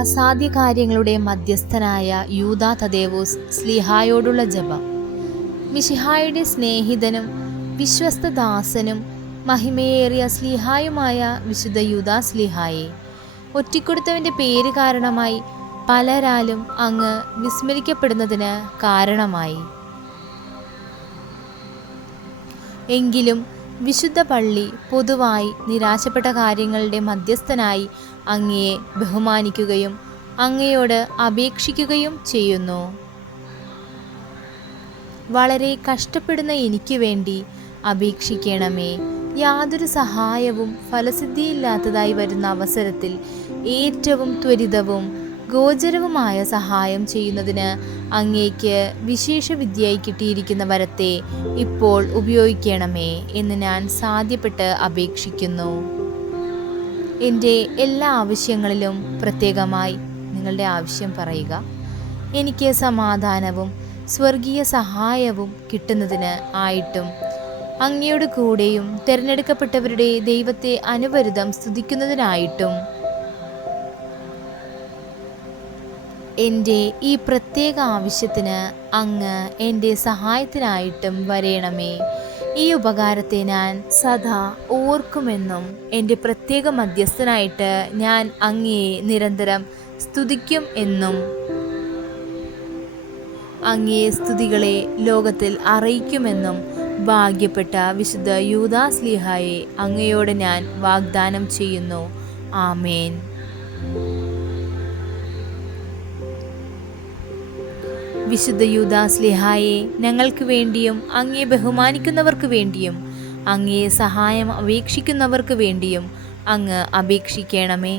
അസാധ്യ കാര്യങ്ങളുടെ മധ്യസ്ഥനായ യൂദാ തദേവൂസ് സ്ലീഹായോടുള്ള ജപം. മിശിഹായുടെ സ്നേഹിതനും വിശ്വസ്തദാസനും മഹിമയേറിയ സ്ലീഹായുമായ വിശുദ്ധ യൂദാ സ്ലീഹായെ, ഒറ്റിക്കൊടുത്തവൻ്റെ പേര് കാരണമായി പലരാലും അങ്ങ് വിസ്മരിക്കപ്പെടുന്നതിന് കാരണമായി. എങ്കിലും വിശുദ്ധ പള്ളി പൊതുവായി നിരാശപ്പെട്ട കാര്യങ്ങളുടെ മധ്യസ്ഥനായി അങ്ങയെ ബഹുമാനിക്കുകയും അങ്ങയോട് അപേക്ഷിക്കുകയും ചെയ്യുന്നു. വളരെ കഷ്ടപ്പെടുന്ന എനിക്ക് വേണ്ടി അപേക്ഷിക്കണമേ. യാതൊരു സഹായവും ഫലസിദ്ധിയില്ലാത്തതായി വരുന്ന അവസരത്തിൽ ഏറ്റവും ത്വരിതവും ഗോചരവുമായ സഹായം ചെയ്യുന്നതിന് അങ്ങേക്ക് വിശേഷ വിദ്യയായി കിട്ടിയിരിക്കുന്ന വരത്തെ ഇപ്പോൾ ഉപയോഗിക്കണമേ എന്ന് ഞാൻ സാധ്യപ്പെട്ട് അപേക്ഷിക്കുന്നു. എൻ്റെ എല്ലാ ആവശ്യങ്ങളിലും പ്രത്യേകമായി നിങ്ങളുടെ ആവശ്യം പറയുക. എനിക്ക് സമാധാനവും സ്വർഗീയ സഹായവും കിട്ടുന്നതിന് ആയിട്ടും അങ്ങയുടെ കൂടെയും തിരഞ്ഞെടുക്കപ്പെട്ടവരുടെ ദൈവത്തെ അനുവരുതം സ്തുതിക്കുന്നതിനായിട്ടും എൻ്റെ ഈ പ്രത്യേക ആവശ്യത്തിന് അങ്ങ് എൻ്റെ സഹായത്തിനായിട്ടും വരേണമേ. ഈ ഉപകാരത്തെ ഞാൻ സദാ ഓർക്കുമെന്നും എൻ്റെ പ്രത്യേക മധ്യസ്ഥനായിട്ട് ഞാൻ അങ്ങയെ നിരന്തരം സ്തുതിക്കും എന്നും അങ്ങയെ സ്തുതികളെ ലോകത്തിൽ അറിയിക്കുമെന്നും ഭാഗ്യപ്പെട്ട വിശുദ്ധ യൂദാ സ്ലീഹായെ അങ്ങയോട് ഞാൻ വാഗ്ദാനം ചെയ്യുന്നു. ആമേൻ. വിശുദ്ധ യൂദാ സ്ലീഹായെ, ഞങ്ങൾക്ക് വേണ്ടിയും അങ്ങയെ ബഹുമാനിക്കുന്നവർക്ക് വേണ്ടിയും അങ്ങയെ സഹായം അപേക്ഷിക്കുന്നവർക്ക് വേണ്ടിയും അങ്ങ് അപേക്ഷിക്കണമേ.